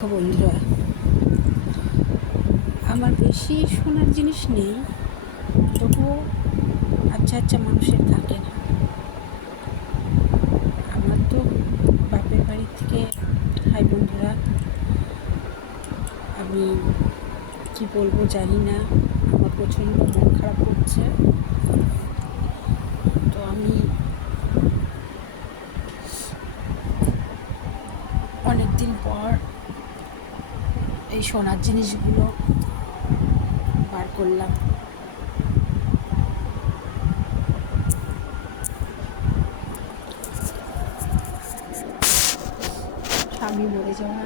বন্ধুরা, আমার বেশি শোনার জিনিস নেই, তবুও আচ্ছা আচ্ছা মানুষের থাকে না। আমার তো বাপের বাড়ি থেকে, হাই বন্ধুরা, আমি কি বলবো জানি না, আমার প্রচণ্ড মন খারাপ করছে। তো আমি অনেক দিন পর এই শোনার জিনিসগুলো বার করলাম। স্বামী মরে যাওয়া,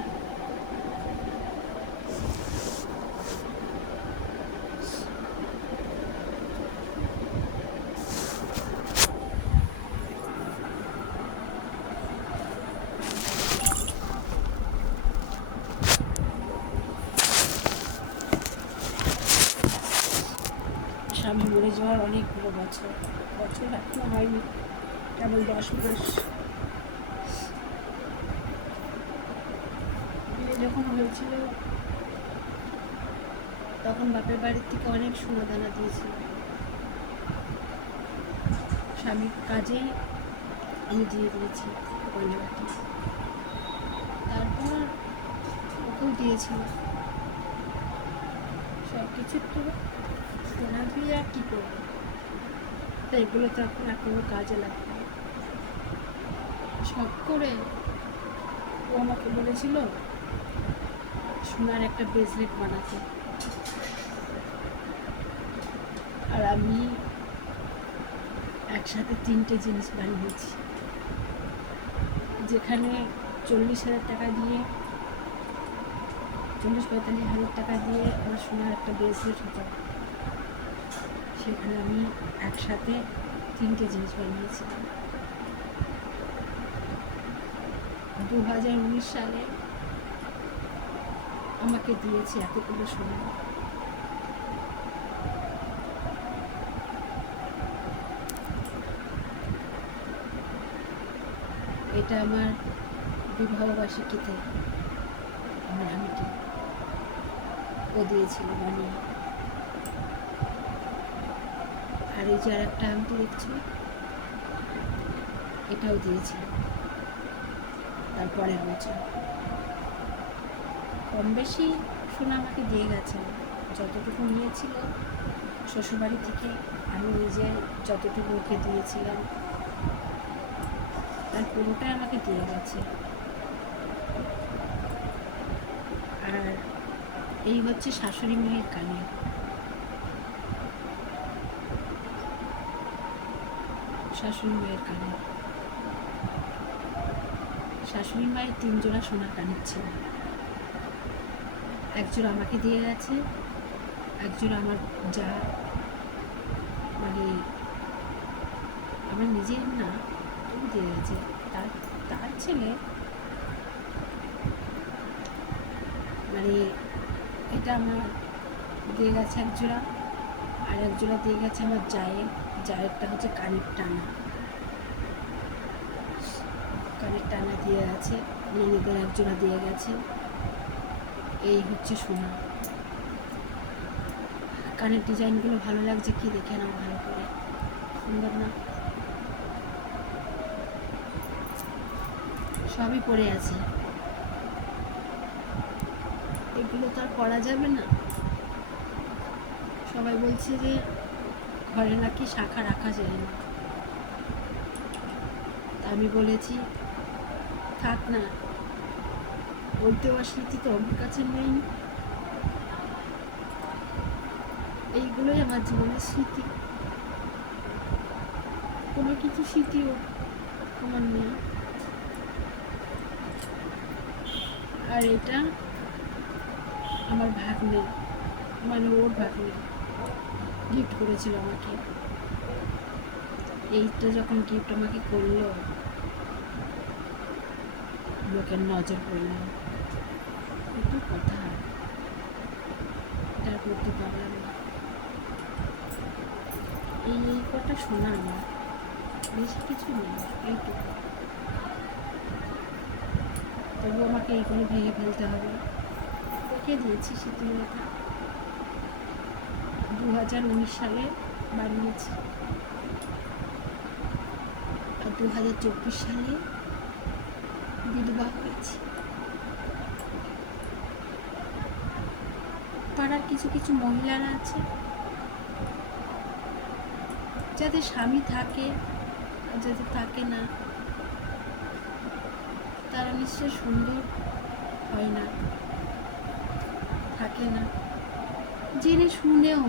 স্বামী মরে যাওয়ার অনেকগুলো বছর এখনো হয়নি, কেবল 10 মাস। বিয়ে যখন হয়েছিল তখন বাপের বাড়ির থেকে অনেক সোনা দানা দিয়েছিল। স্বামীর কাজেই আমি দিয়ে দিয়েছি গয়নাগাটি। তারপর ওকেও দিয়েছিল সব কিছু। তো সোনা দিয়ে আর কী করবো, তাই এগুলো তো এখন আর কোনো কাজে লাগবে না। শখ করে ও আমাকে বলেছিল সোনার একটা ব্রেসলেট বানাতে, আর আমি একসাথে 3টে জিনিস বানিয়েছি, যেখানে 40,000 টাকা দিয়ে, 40-45,000 টাকা দিয়ে আমার সোনার একটা ব্রেসলেট হতো, সেখানে আমি একসাথে 3টে জিনিস বানিয়েছিলাম। 2019 সালে আমাকে দিয়েছে এতগুলো সোনা। এটা আমার বিবাহবার্ষিকীতে আমার আংটি ও দিয়েছিল বানিয়ে। আর এই যে আর একটা আংটি দেখছি, এটাও দিয়েছিল তার পরের বছর। কম বেশি সোনা আমাকে দিয়ে গেছে, যতটুকু নিয়েছিল শ্বশুরবাড়ি থেকে, আমি নিজে যতটুকু ওকে দিয়েছিলাম তার পুরোটাই আমাকে দিয়ে গেছে। আর এই হচ্ছে শাশুড়ি মায়ের কানে, শাশুড়ি মায়ের কানে। শাশুড়ি মায়ের 3 জোড়া সোনার কানের ছিল, এক জোড়া আমাকে দিয়ে গেছে, এক জোড়া আমার যা, মানে আমার নিজের না, তবু দিয়ে গেছে। তার ছেলে, মানে এটা আমার দিয়ে গেছে এক জোড়া, আর এক জোড়া দিয়ে গেছে আমার জায়েরটা হচ্ছে কানের টানা দিয়ে গেছে, ননদের এক জোড়া দিয়ে গেছে। এই হচ্ছে সোনা। কানের ডিজাইনগুলো ভালো লাগছে কি, দেখে নাও ভালো করে, সুন্দর না? সবই পড়ে আছে, এগুলো তো আর পরা যাবে না। সবাই বলছে যে ঘরে নাকি শাখা রাখা যায় না, আমি বলেছি থাক না, বলতে হওয়ার স্মৃতি তো আমার কাছে নেই। এইগুলোই আমার জীবনের স্মৃতি, কোনো কিছু স্মৃতিও আমার নেই। আর এটা আমার ভাগ্নে, মানে ওর ভাগ্নে গিফট করেছিল আমাকে। এইটা যখন গিফট আমাকে করলো, লোকের নজর পড়ল, একটু কথা এটা করতে পারলাম না। এই কটা শোনা আমার, বেশি কিছু নেই, এইটুকু। তবু আমাকে এইগুলো ভেঙে ফেলতে হবে। ওকে দিয়েছি শিথিলতা, 2019 সালে বানিয়েছি, আর 2024 সালে বিধবা হয়েছি। পাড়ার কিছু কিছু মহিলারা আছে যাদের স্বামী থাকে আর যাদের থাকে না, তারা নিশ্চয় সুন্দর হয় না, থাকে না। জেনে শুনেও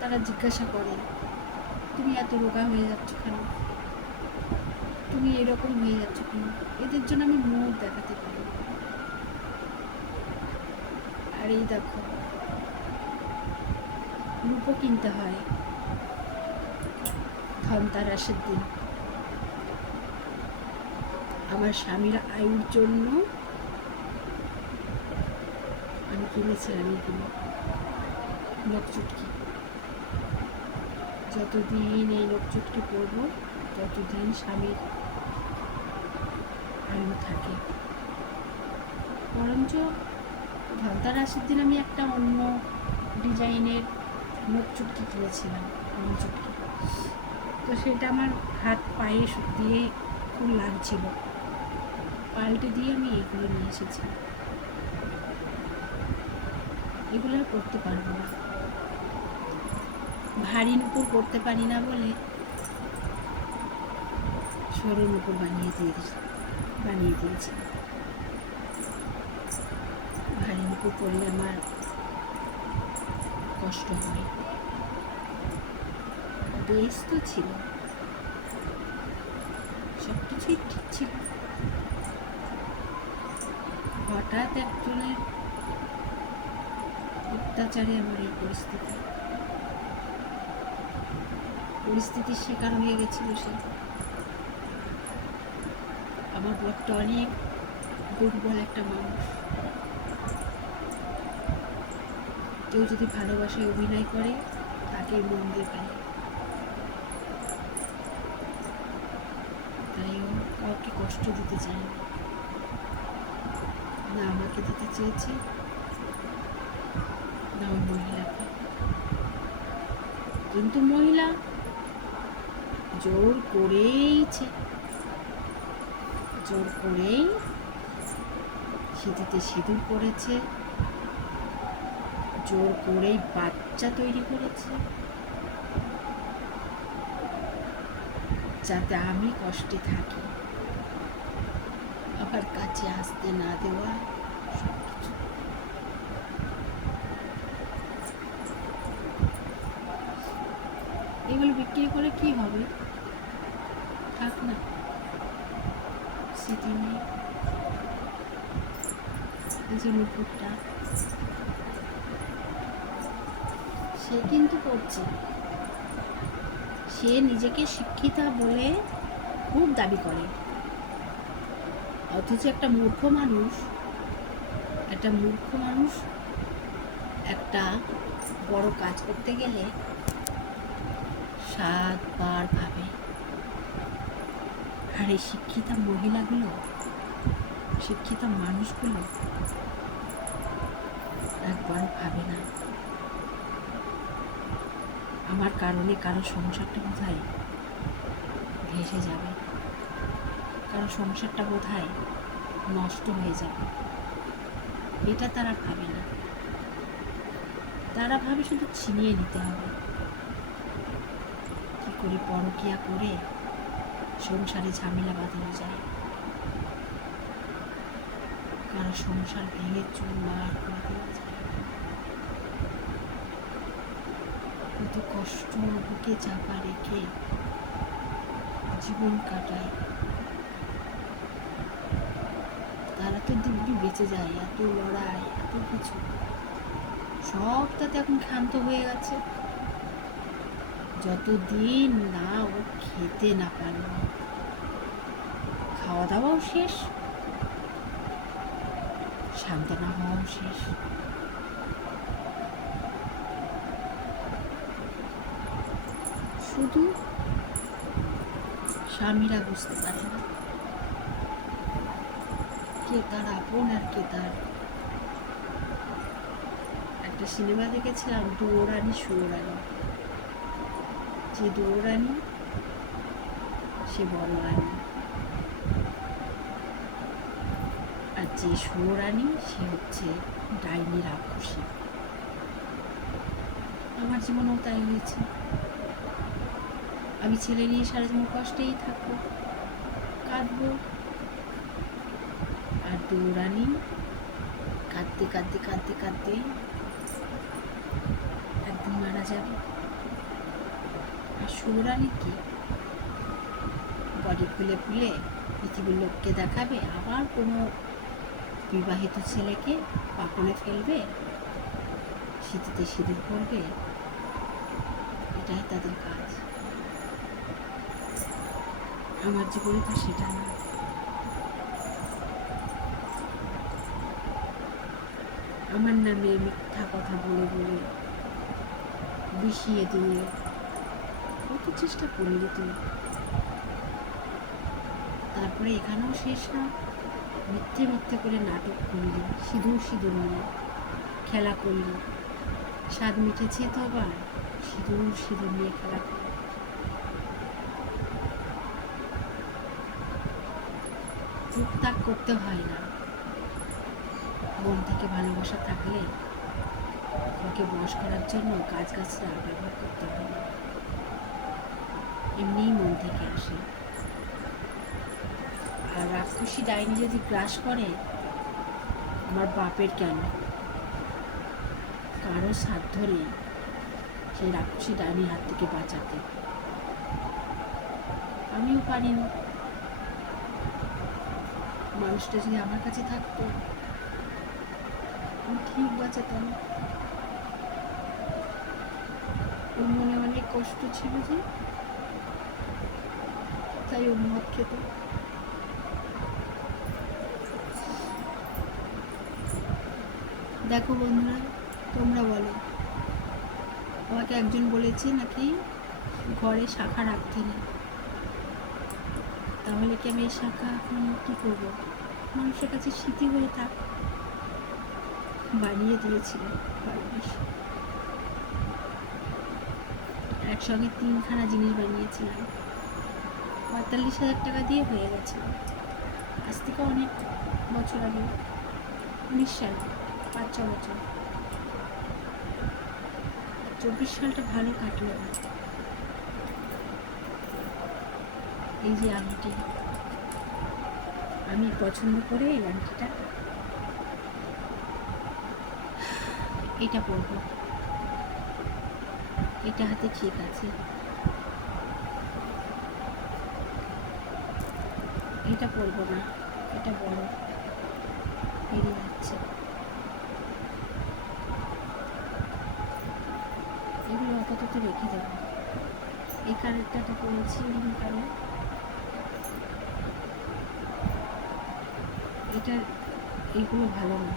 তারা জিজ্ঞাসা করে, তুমি এত রোগা হয়ে যাচ্ছ কেন, তুমি এরকম হয়ে যাচ্ছ কেন? এদের জন্য আমি মুখ দেখাতে পারি। আর এই দেখো, রূপো কিনতে হয় ধনতেরাসের দিন। আমার স্বামীর আয়ুর জন্য আমি কিনেছিলাম এইগুলো, নখ চুটকি। যতদিন এই নখ চুটকি পরবো ততদিন স্বামীর আয়ু থাকে। বরঞ্চ ধনতেরাসের দিন আমি একটা অন্য ডিজাইনের নখ চুটকি কিনেছিলাম, নখ চুটকি। তো সেটা আমার হাত পায়ে দিয়ে খুব লাগছিল, পাল্টে দিয়ে আমি এইগুলো নিয়ে এসেছি। এগুলো আর করতে পারবো না, ভারী নুপুর করতে পারি না বলে সরু নুপুর বানিয়ে দিয়েছি। ভারী নুপুর করলে আমার কষ্ট হয়। বেশ তো ছিল, সব কিছুই ঠিক ছিল। হঠাৎ একজনের অত্যাচারে আমার এই পরিস্থিতির শিকার হয়ে গেছিল সে। আমার বরটা অনেক দুর্বল একটা মানুষ। কেউ যদি ভালোবাসায় অভিনয় করে তাকে মন দিয়ে ফেলে, তাই ও কাউকে কষ্ট দিতে চায় না আমাকে দিতে চেয়েছে না ওই মহিলাকে। কিন্তু মহিলা জোর করেই সিঁথিতে সিঁদুর পড়েছে, জোর করেই বাচ্চা তৈরি করেছে, যাতে আমি কষ্টে থাকি, আমার কাছে আসতে না দেওয়া, সবকিছু। এগুলো বিক্রি করে কি হবে? থাক না, স্মৃতি নেই। এই যে নুপুরটা সে কিন্তু করছে, সে নিজেকে শিক্ষিতা বলে খুব দাবি করে, অথচ একটা মূর্খ মানুষ একটা বড় কাজ করতে গেলে 7 বার ভাবে। আর এই শিক্ষিতা মানুষগুলো একবারও ভাবে না আমার কারণে কারো সংসারটা বোধহয় ভেসে যাবে, কারো সংসারটা বোধহয় নষ্ট হয়ে যাবে। এটা তারা ভাবে না, তারা ভাবে শুধু ছিনিয়ে নিতে হবে। কি করে পরকিয়া করে সংসারে ঝামেলা বাঁধানো যায়, কারো সংসার ভেঙে চুরমার করে দেওয়া যায়। কত কষ্ট বুকে চাপা রেখে জীবন কাটায়, তারা তো দিব্যি বেঁচে যায়। এত লড়াই, এত কিছু, সব তাতে এখন ক্ষান্ত হয়ে গেছে। যতদিন না ও খেতে না পারল, খাওয়া দাওয়াও শেষ, সান্ত্বনা হওয়াও শেষ। শুধু স্বামীরা বুঝতে পারে না কে তার আপন আর কে তার। একটা সিনেমা দেখেছিলাম, দৌড়ানি সুয়োরানি। যে দৌড়ানি সে বড় রানী, আর যে সুয়োরানি সে হচ্ছে ডাইনি রাক্ষসী। আমার জীবনেও তাই হয়েছে। আমি ছেলে নিয়ে সারা জীবন কষ্টেই থাকবো, কাঁদবো, আর দৌড়ানি কাঁদতে কাঁদতে কাঁদতে কাঁদতে একদিন মারা যাবে। আর সুয়োরানি কি বডি খুলে খুলে পৃথিবীর লোককে দেখাবে, আবার কোনো বিবাহিত ছেলেকে পাকনে ফেলবে, শীতেতে সিঁদুর পরবে, এটাই তাদের কাজ। আমার জীবনে তো সেটা না। আমার নামে মিথ্যা কথা বলে বলে বিষিয়ে দিয়ে কত চেষ্টা করলি তুই, তারপরে এখানেও শেষ না, মিথ্যে মিথ্যে করে নাটক করলি, সিঁদুর সিঁদুর নিয়ে খেলা করলি। স্বাদ মিটেছে তো আবার সিঁদুর সিঁদুর নিয়ে খেলা করলি। রূপ ত্যাগ করতে হয় না, মন থেকে ভালোবাসা থাকলে ওকে বশ করার জন্য গাছগাছরা ব্যবহার করতে হয় না, এমনিই মন থেকে আসে। আর রাক্ষসী ডাইনি যদি গ্রাস করে, আমার বাপের কেন, কারো সাধ্য নেই সেই রাক্ষসী ডাইনির হাত থেকে বাঁচাতে। আমিও পারিনি। মানুষটা যদি আমার কাছে থাকতো, আমি ঠিক বাঁচাতাম। ওর মনে অনেক কষ্ট ছিল যে, তাই ও মদ খেত। দেখো বন্ধুরা, তোমরা বলো, আমাকে একজন বলেছে নাকি ঘরে শাখা রাখতে নেই, তাহলে কি আমি এই শাখা এখন কী করবো? মানুষের কাছে স্মৃতি হয়ে থাক। বানিয়ে দিয়েছিল একসঙ্গে 3খানা জিনিস বানিয়েছিলাম, 45,000 টাকা দিয়ে হয়ে গেছে। আজ থেকে অনেক বছর আগে, 19 সালে, 5-6 বছর। 24 সালটা ভালো কাটলো না। এই যে আংটি, আমি পছন্দ করে এই আংটিটা, এটা পরবো, এটা হাতে ঠিক আছে। এটা পরবো না, এটা বড় বেরিয়ে যাচ্ছে। এগুলো আপাতত রেখে দেবো। এই কালারটা পরেছি নীল কালার, এটা এগুলো ভালো না।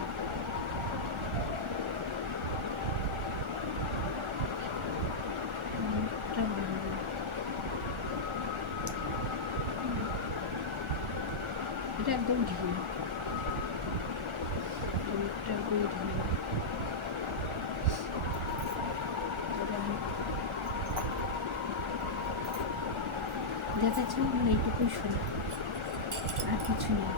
এটা একদম ঢিল, দেখেছ, মানে এইটুকুই শোনা, আর কিছু নেই।